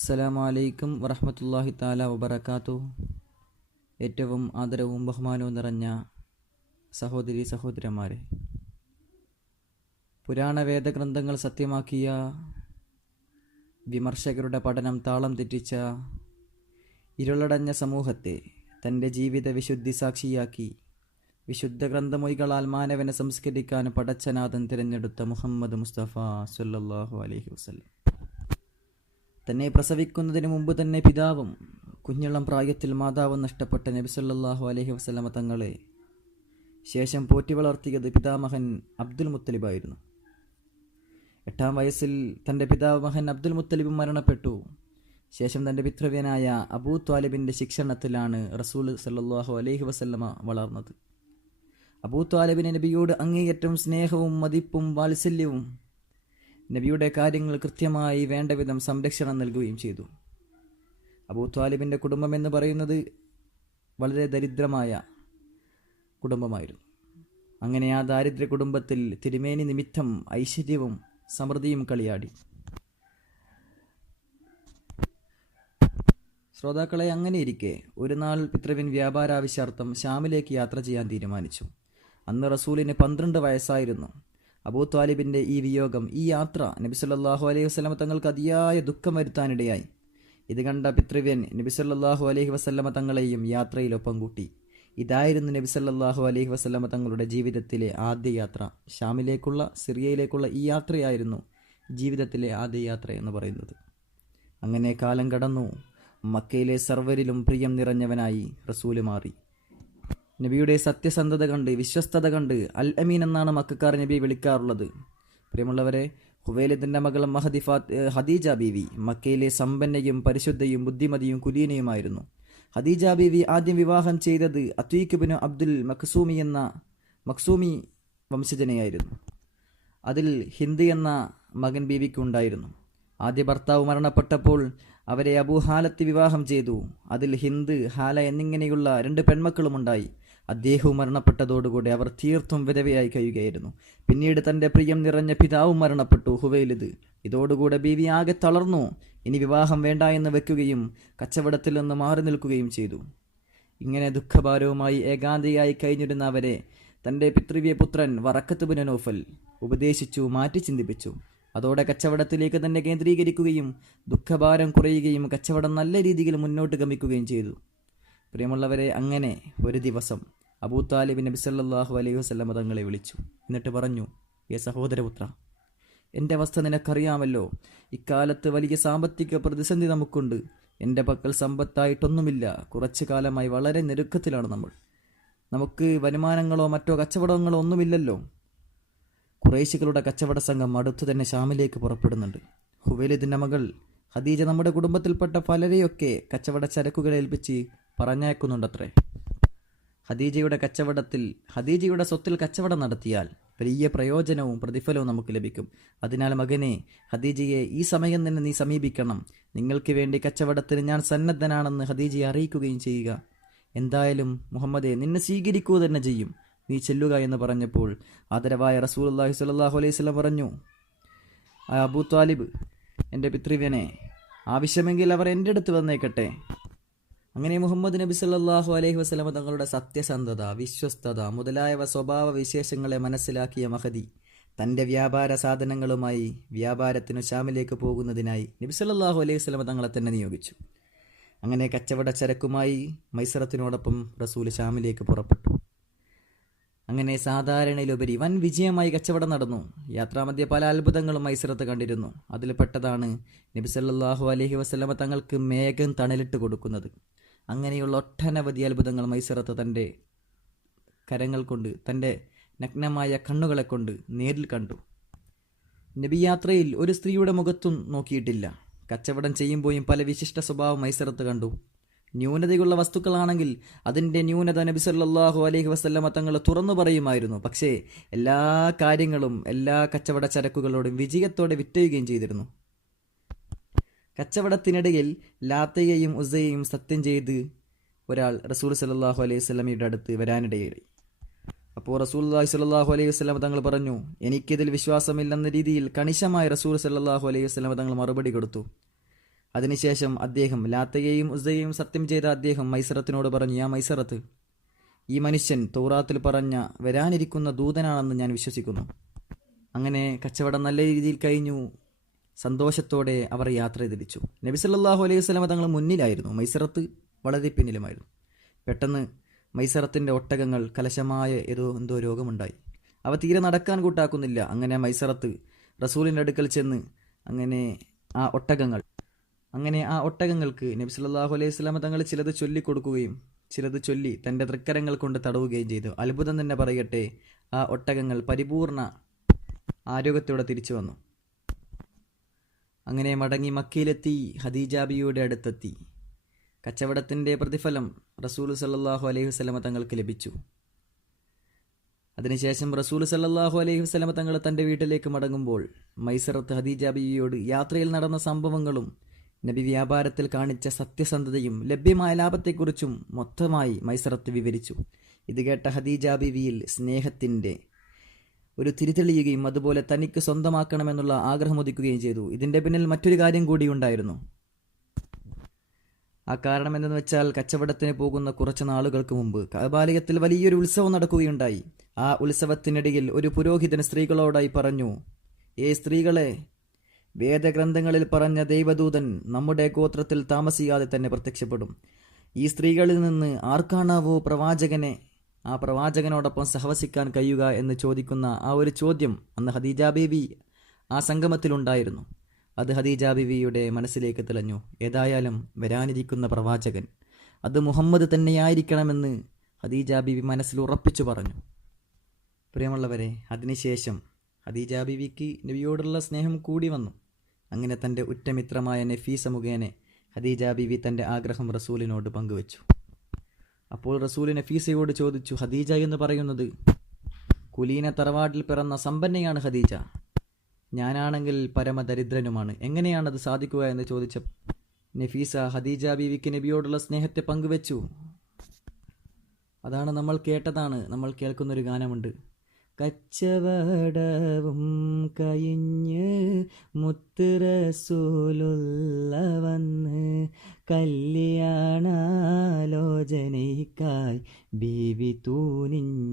അസ്സലാമു അലൈക്കും വറഹ്മത്തുള്ളാഹി തആല വബറകാതുഹു. ഏറ്റവും ആദരവും ബഹുമാനവും നിറഞ്ഞ സഹോദരി സഹോദരന്മാരെ, പുരാണ വേദഗ്രന്ഥങ്ങൾ സത്യമാക്കിയ, വിമർശകരുടെ പഠനം താളം തെറ്റിച്ച ഇരുളടഞ്ഞ സമൂഹത്തെ തൻ്റെ ജീവിത വിശുദ്ധി സാക്ഷിയാക്കി വിശുദ്ധ ഗ്രന്ഥമൊഴികളാൽ മാനവനെ സംസ്കരിക്കാൻ പടച്ചനാഥൻ തിരഞ്ഞെടുത്ത മുഹമ്മദ് മുസ്തഫ സ്വല്ലല്ലാഹു അലൈഹി വസല്ലം, തന്നെ പ്രസവിക്കുന്നതിന് മുമ്പ് തന്നെ പിതാവും കുഞ്ഞിളം പ്രായത്തിൽ മാതാവും നഷ്ടപ്പെട്ട നബി സല്ലല്ലാഹു അലൈഹി വസല്ലമ തങ്ങളെ ശേഷം പോറ്റി വളർത്തിയത് പിതാമഹൻ അബ്ദുൽ മുത്തലിബായിരുന്നു. 8-ാം വയസ്സിൽ തൻ്റെ പിതാവ് മഹൻ അബ്ദുൽ മുത്തലിബ് മരണപ്പെട്ടു. ശേഷം തൻ്റെ പിതൃവ്യനായ അബൂ ത്വാലിബിൻ്റെ ശിക്ഷണത്തിലാണ് റസൂൽ സല്ലല്ലാഹു അലൈഹി വസല്ലമ വളർന്നത്. അബൂ ത്വാലിബിന് നബിയോട് അങ്ങേയറ്റം സ്നേഹവും മതിപ്പും വാത്സല്യവും, നബിയുടെ കാര്യങ്ങൾ കൃത്യമായി വേണ്ട വിധം സംരക്ഷണം നൽകുകയും ചെയ്തു. അബൂ ത്വാലിബിൻ്റെ കുടുംബം എന്ന് പറയുന്നത് വളരെ ദരിദ്രമായ കുടുംബമായിരുന്നു. അങ്ങനെ ആ ദാരിദ്ര്യ കുടുംബത്തിൽ തിരുമേനി നിമിത്തം ഐശ്വര്യവും സമൃദ്ധിയും കളിയാടി. ശ്രോതാക്കളെ, അങ്ങനെയിരിക്കെ ഒരു നാൾ പിതൃവിൻ വ്യാപാരാവശ്യാർത്ഥം ഷാമിലേക്ക് യാത്ര ചെയ്യാൻ തീരുമാനിച്ചു. അന്ന് റസൂലിന് 12 വയസ്സായിരുന്നു. അബൂ ത്വാലിബിൻ്റെ ഈ വിയോഗം, ഈ യാത്ര നബി സല്ലല്ലാഹു അലൈഹി വസല്ലമ തങ്ങൾക്ക് അതിയായ ദുഃഖം വരുത്താനിടയായി. ഇത് കണ്ട പിതൃവ്യൻ നബി സല്ലല്ലാഹു അലൈഹി വസല്ലമ തങ്ങളെയും യാത്രയിലൊപ്പം കൂട്ടി. ഇതായിരുന്നു നബി സല്ലല്ലാഹു അലൈഹി വസല്ലമ തങ്ങളുടെ ജീവിതത്തിലെ ആദ്യ യാത്ര. ഷാമിലേക്കുള്ള, സിറിയയിലേക്കുള്ള ഈ യാത്രയായിരുന്നു ജീവിതത്തിലെ ആദ്യ യാത്ര എന്ന് പറയുന്നത്. അങ്ങനെ കാലം കടന്നു. മക്കയിലെ സർവരിലും പ്രിയം നിറഞ്ഞവനായി റസൂല് മാറി. നബിയുടെ സത്യസന്ധത കണ്ട്, വിശ്വസ്തത കണ്ട് അൽ അമീൻ എന്നാണ് മക്കക്കാർ നബിയെ വിളിക്കാറുള്ളത്. പ്രിയമുള്ളവരെ, ഖുവൈലിദിൻ്റെ മകൾ ഖദീജ ബീവി മക്കയിലെ സമ്പന്നയും പരിശുദ്ധയും ബുദ്ധിമതിയും കുലീനയുമായിരുന്നു. ഖദീജ ബീവി ആദ്യം വിവാഹം ചെയ്തത് അത്വീഖ് ബിൻ അബ്ദുൽ മഖ്സൂമി എന്ന മഖ്സൂമി വംശജനെയായിരുന്നു. അതിൽ ഹിന്ദ് എന്ന മകൻ ബീവിക്കുണ്ടായിരുന്നു. ആദ്യ ഭർത്താവ് മരണപ്പെട്ടപ്പോൾ അവരെ അബൂ ഹാലത്ത് വിവാഹം ചെയ്തു. അതിൽ ഹിന്ദ്, ഹാല എന്നിങ്ങനെയുള്ള 2 പെൺമക്കളുമുണ്ടായി. അദ്ദേഹവും മരണപ്പെട്ടതോടുകൂടി അവർ തീർത്തും വിധവയായി കഴിയുകയായിരുന്നു. പിന്നീട് തൻ്റെ പ്രിയം നിറഞ്ഞ പിതാവും മരണപ്പെട്ടു, ഹുവൈലിദ്. ഇതോടുകൂടെ ബീവി ആകെ തളർന്നു. ഇനി വിവാഹം വേണ്ട എന്ന് വെക്കുകയും കച്ചവടത്തിൽ നിന്ന് മാറി നിൽക്കുകയും ചെയ്തു. ഇങ്ങനെ ദുഃഖഭാരവുമായി ഏകാന്തയായി കഴിഞ്ഞിരുന്ന അവരെ തൻ്റെ പിതൃവ്യ പുത്രൻ വറഖത്ത് ബിൻ നൗഫൽ ഉപദേശിച്ചു, മാറ്റി ചിന്തിപ്പിച്ചു. അതോടെ കച്ചവടത്തിലേക്ക് തന്നെ കേന്ദ്രീകരിക്കുകയും ദുഃഖഭാരം കുറയുകയും കച്ചവടം നല്ല രീതിയിൽ മുന്നോട്ട് ഗമിക്കുകയും ചെയ്തു. പ്രിയമുള്ളവരെ, അങ്ങനെ ഒരു ദിവസം അബൂ താലിബ് നബി സല്ലല്ലാഹു അലൈഹി വസല്ലമ തങ്ങളെ വിളിച്ചു. എന്നിട്ട് പറഞ്ഞു, ഏ സഹോദരപുത്ര, എൻ്റെ അവസ്ഥ നിനക്കറിയാമല്ലോ. ഇക്കാലത്ത് വലിയ സാമ്പത്തിക പ്രതിസന്ധി നമുക്കുണ്ട്. എൻ്റെ പക്കൽ സമ്പത്തായിട്ടൊന്നുമില്ല. കുറച്ചു കാലമായി വളരെ ഞെരുക്കത്തിലാണ് നമ്മൾ. നമുക്ക് വരുമാനങ്ങളോ മറ്റോ കച്ചവടങ്ങളോ ഒന്നുമില്ലല്ലോ. ഖുറൈശികളുടെ കച്ചവട സംഘം അടുത്തു തന്നെ ഷാമിലേക്ക് പുറപ്പെടുന്നുണ്ട്. ഖുവൈലിദിൻ്റെ മകൾ ഖദീജ നമ്മുടെ കുടുംബത്തിൽപ്പെട്ട പലരെയൊക്കെ കച്ചവട ചരക്കുകൾ ഏൽപ്പിച്ച് പറഞ്ഞയക്കുന്നുണ്ടത്രേ. ഖദീജയുടെ സ്വത്തിൽ കച്ചവടം നടത്തിയാൽ വലിയ പ്രയോജനവും പ്രതിഫലവും നമുക്ക് ലഭിക്കും. അതിനാൽ മകനെ, ഖദീജയെ ഈ സമയം തന്നെ നീ സമീപിക്കണം. നിങ്ങൾക്ക് വേണ്ടി കച്ചവടത്തിന് ഞാൻ സന്നദ്ധനാണെന്ന് ഖദീജയെ അറിയിക്കുകയും ചെയ്യുക. എന്തായാലും മുഹമ്മദെ, നിന്നെ സ്വീകരിക്കുക തന്നെ ചെയ്യും. നീ ചെല്ലുക എന്ന് പറഞ്ഞപ്പോൾ ആദരവായ റസൂലുള്ളാഹി സ്വല്ലല്ലാഹു അലൈഹി വസല്ലം പറഞ്ഞു, അബൂ ത്വാലിബ്, എൻ്റെ പിതൃവ്യനെ, ആവശ്യമെങ്കിൽ അവർ എൻ്റെ അടുത്ത് വന്നേക്കട്ടെ. അങ്ങനെ മുഹമ്മദ് നബി സല്ലല്ലാഹു അലൈഹി വസല്ലം തങ്ങളുടെ സത്യസന്ധത, വിശ്വസ്തത മുതലായവ സ്വഭാവ വിശേഷങ്ങളെ മനസ്സിലാക്കിയ മഹദി തൻ്റെ വ്യാപാര സാധനങ്ങളുമായി വ്യാപാരത്തിനു ഷാമിലേക്ക് പോകുന്നതിനായി നബി സല്ലല്ലാഹു അലൈഹി വസല്ലം തങ്ങളെ തന്നെ നിയോഗിച്ചു. അങ്ങനെ കച്ചവട ചരക്കുമായി മൈസറത്തിനോടൊപ്പം റസൂൽ ഷാമിലേക്ക് പുറപ്പെട്ടു. അങ്ങനെ സാധാരണയിലുപരി വൻ വിജയമായി കച്ചവടം നടന്നു. യാത്രാമധ്യേ പല അത്ഭുതങ്ങളും മൈസറത്ത് കണ്ടിരുന്നു. അതിൽ പെട്ടതാണ് നബി സല്ലല്ലാഹു അലൈഹി വസല്ലമ തങ്ങൾക്ക് മേഘം തണലിട്ട് കൊടുക്കുന്നത്. അങ്ങനെയുള്ള ഒട്ടനവധി അത്ഭുതങ്ങൾ മൈസറത്ത് തൻ്റെ കരങ്ങൾ കൊണ്ട്, തൻ്റെ നഗ്നമായ കണ്ണുകളെ കൊണ്ട് നേരിൽ കണ്ടു. നബി യാത്രയിൽ ഒരു സ്ത്രീയുടെ മുഖത്തും നോക്കിയിട്ടില്ല. കച്ചവടം ചെയ്യുമ്പോഴും പല വിശിഷ്ട സ്വഭാവം മൈസറത്ത് കണ്ടു. ന്യൂനതയുള്ള വസ്തുക്കളാണെങ്കിൽ അതിൻ്റെ ന്യൂനത നബി സല്ലല്ലാഹു അലൈഹി വസല്ലമ തങ്ങൾ തുറന്നു പറയുമായിരുന്നു. പക്ഷേ എല്ലാ കാര്യങ്ങളും, എല്ലാ കച്ചവട ചരക്കുകളോടും വിജയത്തോടെ വിറ്റയുകയും ചെയ്തിരുന്നു. കച്ചവടത്തിനിടയിൽ ലാത്തയെയും ഉസ്സയെയും സത്യം ചെയ്ത് ഒരാൾ റസൂൽ സല്ലല്ലാഹു അലൈഹി വസല്ലമയുടെ അടുത്ത് വരാനിടയായി. അപ്പോൾ റസൂലുള്ളാഹി സ്വല്ലല്ലാഹു അലൈഹി വസല്ലം തങ്ങൾ പറഞ്ഞു, എനിക്കിതിൽ വിശ്വാസമില്ലെന്ന രീതിയിൽ കണിശമായി റസൂൽ സല്ലല്ലാഹു അലൈഹി വസല്ലം തങ്ങൾ മറുപടി കൊടുത്തു. അതിനുശേഷം അദ്ദേഹം ലാത്തയെയും ഉസ്സയെയും സത്യം ചെയ്ത അദ്ദേഹം മൈസറത്തിനോട് പറഞ്ഞു, യാ മൈസറത്ത്, ഈ മനുഷ്യൻ തൗറാത്തിൽ പറഞ്ഞ വരാനിരിക്കുന്ന ദൂതനാണെന്ന് ഞാൻ വിശ്വസിക്കുന്നു. അങ്ങനെ കച്ചവടം നല്ല രീതിയിൽ കഴിഞ്ഞു. സന്തോഷത്തോടെ അവർ യാത്ര തിരിച്ചു. നബി സല്ലല്ലാഹു അലൈഹി വസല്ലമ തങ്ങൾ മുന്നിലായിരുന്നു, മൈസറത്ത് വളരെ പിന്നിലുമായിരുന്നു. പെട്ടെന്ന് മൈസറത്തിൻ്റെ ഒട്ടകങ്ങൾ കലശമായ എന്തോ രോഗമുണ്ടായി. അവ തീരെ നടക്കാൻ കൂട്ടാക്കുന്നില്ല. അങ്ങനെ മൈസറത്ത് റസൂലിൻ്റെ അടുക്കൽ ചെന്ന് ആ ഒട്ടകങ്ങൾക്ക് നബി സല്ലല്ലാഹു അലൈഹി വസല്ലമ തങ്ങൾ ചിലത് ചൊല്ലിക്കൊടുക്കുകയും ചിലത് ചൊല്ലി തൻ്റെ തൃക്കരങ്ങൾ കൊണ്ട് തടവുകയും ചെയ്തു. അത്ഭുതം തന്നെ പറയട്ടെ, ആ ഒട്ടകങ്ങൾ പരിപൂർണ ആരോഗ്യത്തോടെ തിരിച്ചു വന്നു. അങ്ങനെ മടങ്ങി മക്കയിലെത്തി ഖദീജ ബിവിയുടെ അടുത്തെത്തി. കച്ചവടത്തിൻ്റെ പ്രതിഫലം റസൂൽ സല്ലല്ലാഹു അലൈഹി വസല്ലമ തങ്ങൾക്ക് ലഭിച്ചു. അതിനുശേഷം റസൂൽ സല്ലല്ലാഹു അലൈഹി വസല്ലമ തങ്ങൾ തൻ്റെ വീട്ടിലേക്ക് മടങ്ങുമ്പോൾ മൈസറത്ത് ഖദീജ ബിവിയോട് യാത്രയിൽ നടന്ന സംഭവങ്ങളും നബി വ്യാപാരത്തിൽ കാണിച്ച സത്യസന്ധതയും ലഭ്യമായ ലാഭത്തെക്കുറിച്ചും മൊത്തമായി മൈസറത്ത് വിവരിച്ചു. ഇത് കേട്ട ഖദീജ ബിവിയിൽ സ്നേഹത്തിൻ്റെ ഒരു തിരിതെളിയുകയും അതുപോലെ തനിക്ക് സ്വന്തമാക്കണമെന്നുള്ള ആഗ്രഹമുദിക്കുകയും ചെയ്തു. ഇതിൻ്റെ പിന്നിൽ മറ്റൊരു കാര്യം കൂടി ഉണ്ടായിരുന്നു. ആ കാരണം എന്തെന്ന് വെച്ചാൽ, കച്ചവടത്തിന് പോകുന്ന കുറച്ച് നാളുകൾക്ക് മുമ്പ് കഅബാലയത്തിൽ വലിയൊരു ഉത്സവം നടക്കുകയുണ്ടായി. ആ ഉത്സവത്തിനിടയിൽ ഒരു പുരോഹിതൻ സ്ത്രീകളോടായി പറഞ്ഞു, സ്ത്രീകളെ, വേദഗ്രന്ഥങ്ങളിൽ പറഞ്ഞ ദൈവദൂതൻ നമ്മുടെ ഗോത്രത്തിൽ താമസിയാതെ തന്നെ പ്രത്യക്ഷപ്പെടും. ഈ സ്ത്രീകളിൽ നിന്ന് ആർക്കാണാവോ ആ പ്രവാചകനോടൊപ്പം സഹവസിക്കാൻ കഴിയുക എന്ന് ചോദിക്കുന്ന ആ ഒരു ചോദ്യം അന്ന് ഖദീജ ബീവി ആ സംഗമത്തിലുണ്ടായിരുന്നു. അത് ഖദീജ ബീവിയുടെ മനസ്സിലേക്ക് തെളിഞ്ഞു. ഏതായാലും വരാനിരിക്കുന്ന പ്രവാചകൻ അത് മുഹമ്മദ് തന്നെയായിരിക്കണമെന്ന് ഖദീജ ബീവി മനസ്സിൽ ഉറപ്പിച്ചു പറഞ്ഞു. പ്രിയമുള്ളവരെ, അതിനുശേഷം ഖദീജ ബീവിക്ക് നബിയോടുള്ള സ്നേഹം കൂടി വന്നു. അങ്ങനെ തൻ്റെ ഉറ്റമിത്രമായ നഫീസ മുഖേന ഖദീജ ബീവി തൻ്റെ ആഗ്രഹം റസൂലിനോട് പങ്കുവച്ചു. അപ്പോൾ റസൂൽ നഫീസയോട് ചോദിച്ചു, ഖദീജ എന്ന് പറയുന്നത് കുലീന തറവാട്ടിൽ പിറന്ന സമ്പന്നയാണ് ഖദീജ, ഞാനാണെങ്കിൽ പരമദരിദ്രനുമാണ്, എങ്ങനെയാണത് സാധിക്കുക എന്ന് ചോദിച്ച നഫീസ ഖദീജ ബീവിക്ക് നബിയോടുള്ള സ്നേഹത്തെ പങ്കുവച്ചു. അതാണ് നമ്മൾ കേൾക്കുന്നൊരു ഗാനമുണ്ട്. കച്ചവടവും കഴിഞ്ഞ് മുത്ത് റസൂലുള്ള വന്ന് കല്യാണാലോചനയ്ക്കായി ബീവി തൂനിഞ്ഞ്.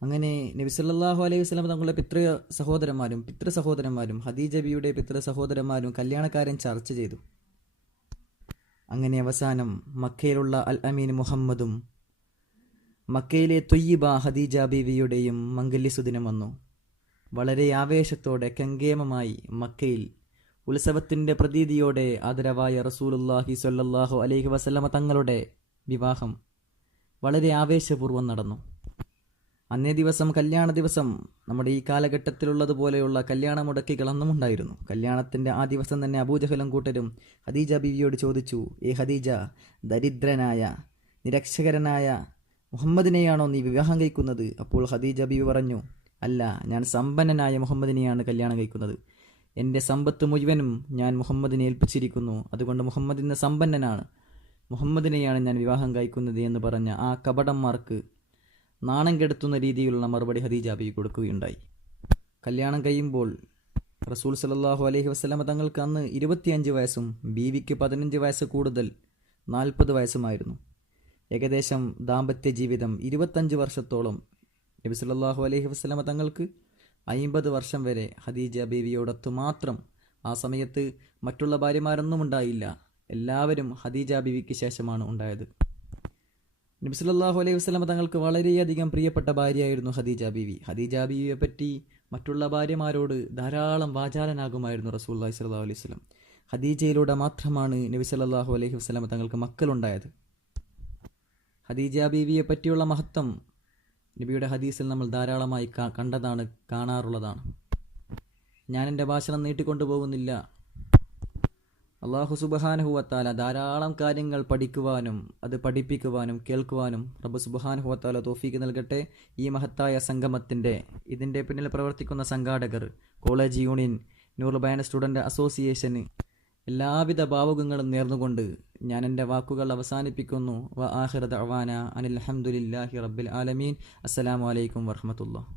അങ്ങനെ നബി സല്ലല്ലാഹു അലൈഹി വസല്ലം തങ്ങളുടെ പിതൃ സഹോദരന്മാരും ഖദീജ ബിയുടെ പിതൃ സഹോദരന്മാരും കല്യാണക്കാരൻ ചർച്ച ചെയ്തു. അങ്ങനെ അവസാനം മക്കയിലുള്ള അൽ അമീൻ മുഹമ്മദും മക്കയിലെ ത്വയ്യിബ ഖദീജ ബീവിയുടെയും മംഗല്യസുദിനം വന്നു. വളരെ ആവേശത്തോടെ കങ്കേമമായി മക്കയിൽ ഉത്സവത്തിൻ്റെ പ്രതീതിയോടെ ആദരവായ റസൂലുള്ളാഹി സ്വല്ലല്ലാഹു അലൈഹി വസല്ലമ തങ്ങളുടെ വിവാഹം വളരെ ആവേശപൂർവ്വം നടന്നു. അന്നേ ദിവസം കല്യാണ ദിവസം നമ്മുടെ ഈ കാലഘട്ടത്തിലുള്ളതുപോലെയുള്ള കല്യാണ മുടക്കികൾ അന്നും ഉണ്ടായിരുന്നു. കല്യാണത്തിൻ്റെ ആ ദിവസം തന്നെ അബൂജഹലും കൂട്ടരും ഖദീജ ബീവിയോട് ചോദിച്ചു, ഖദീജ, ദരിദ്രനായ നിരക്ഷകരനായ മുഹമ്മദിനെയാണോ നീ വിവാഹം കഴിക്കുന്നത്? അപ്പോൾ ഖദീജ ബീവി പറഞ്ഞു, അല്ല, ഞാൻ സമ്പന്നനായ മുഹമ്മദിനെയാണ് കല്യാണം കഴിക്കുന്നത്. എൻ്റെ സമ്പത്ത് മുഴുവനും ഞാൻ മുഹമ്മദിനെ ഏൽപ്പിച്ചിരിക്കുന്നു. അതുകൊണ്ട് മുഹമ്മദ് ഇന്ന് സമ്പന്നനാണ്, മുഹമ്മദിനെയാണ് ഞാൻ വിവാഹം കഴിക്കുന്നത് എന്ന് പറഞ്ഞ ആ കപടന്മാർക്ക് നാണം കെടുത്തുന്ന രീതിയിലുള്ള മറുപടി ഖദീജ ബീവി കൊടുക്കുകയുണ്ടായി. കല്യാണം കഴിയുമ്പോൾ റസൂൽ സല്ലല്ലാഹു അലൈഹി വസല്ലമ തങ്ങൾക്ക് അന്ന് 25 വയസ്സും ബീവിക്ക് 15 വയസ്സ് കൂടുതൽ 40 വയസ്സുമായിരുന്നു. ഏകദേശം ദാമ്പത്യ ജീവിതം 25 വർഷത്തോളം. നബി സല്ലല്ലാഹു അലൈഹി വസല്ലമ തങ്ങൾക്ക് 50 വർഷം വരെ ഖദീജ ബീവിയോടൊത്ത് മാത്രം. ആ സമയത്ത് മറ്റുള്ള ഭാര്യമാരൊന്നും ഉണ്ടായില്ല. എല്ലാവരും ഖദീജ ബീവിക്ക് ശേഷമാണ് ഉണ്ടായത്. നബി സല്ലല്ലാഹു അലൈഹി വസല്ലമ തങ്ങൾക്ക് വളരെയധികം പ്രിയപ്പെട്ട ഭാര്യയായിരുന്നു ഖദീജ ബീവി. ഖദീജ ബീവിയെ പറ്റി മറ്റുള്ള ഭാര്യമാരോട് ധാരാളം വാചാലനാകുമായിരുന്നു റസൂലുള്ളാഹി സ്വല്ലല്ലാഹു അലൈഹി വസല്ലം. ഖദീജയിലൂടെ മാത്രമാണ് നബി സല്ലല്ലാഹു അലൈഹി വസല്ലമ തങ്ങൾക്ക് മക്കളുണ്ടായത്. ഖദീജ ബീവിയെ പറ്റിയുള്ള മഹത്വം നബിയുടെ ഹദീസിൽ നമ്മൾ ധാരാളമായി കാണാറുള്ളതാണ്. ഞാൻ എൻ്റെ ഭാഷണം നീട്ടിക്കൊണ്ടുപോകുന്നില്ല. അല്ലാഹു സുബ്ഹാനഹു വ തആല ധാരാളം കാര്യങ്ങൾ പഠിക്കുവാനും അത് പഠിപ്പിക്കുവാനും കേൾക്കുവാനും റബ്ബ് സുബ്ഹാനഹു വ തആല തൗഫീഖ് നൽകട്ടെ. ഈ മഹത്തായ സംഗമത്തിൻ്റെ ഇതിൻ്റെ പിന്നിൽ പ്രവർത്തിക്കുന്ന സംഘാടകർ, കോളേജ് യൂണിയൻ, നൂറുൽ ബയാൻ സ്റ്റുഡൻറ് അസോസിയേഷന് എല്ലാവിധ ഭാവുകങ്ങളും നേർന്നുകൊണ്ട് ഞാൻ എൻ്റെ വാക്കുകൾ അവസാനിപ്പിക്കുന്നു. വ ആഖിറു ദഅ്വാന അനിൽ ഹംദുലില്ലാഹി റബ്ബിൽ ആലമീൻ. അസ്സലാമു അലൈക്കും വറഹ്മത്തുള്ളാഹി.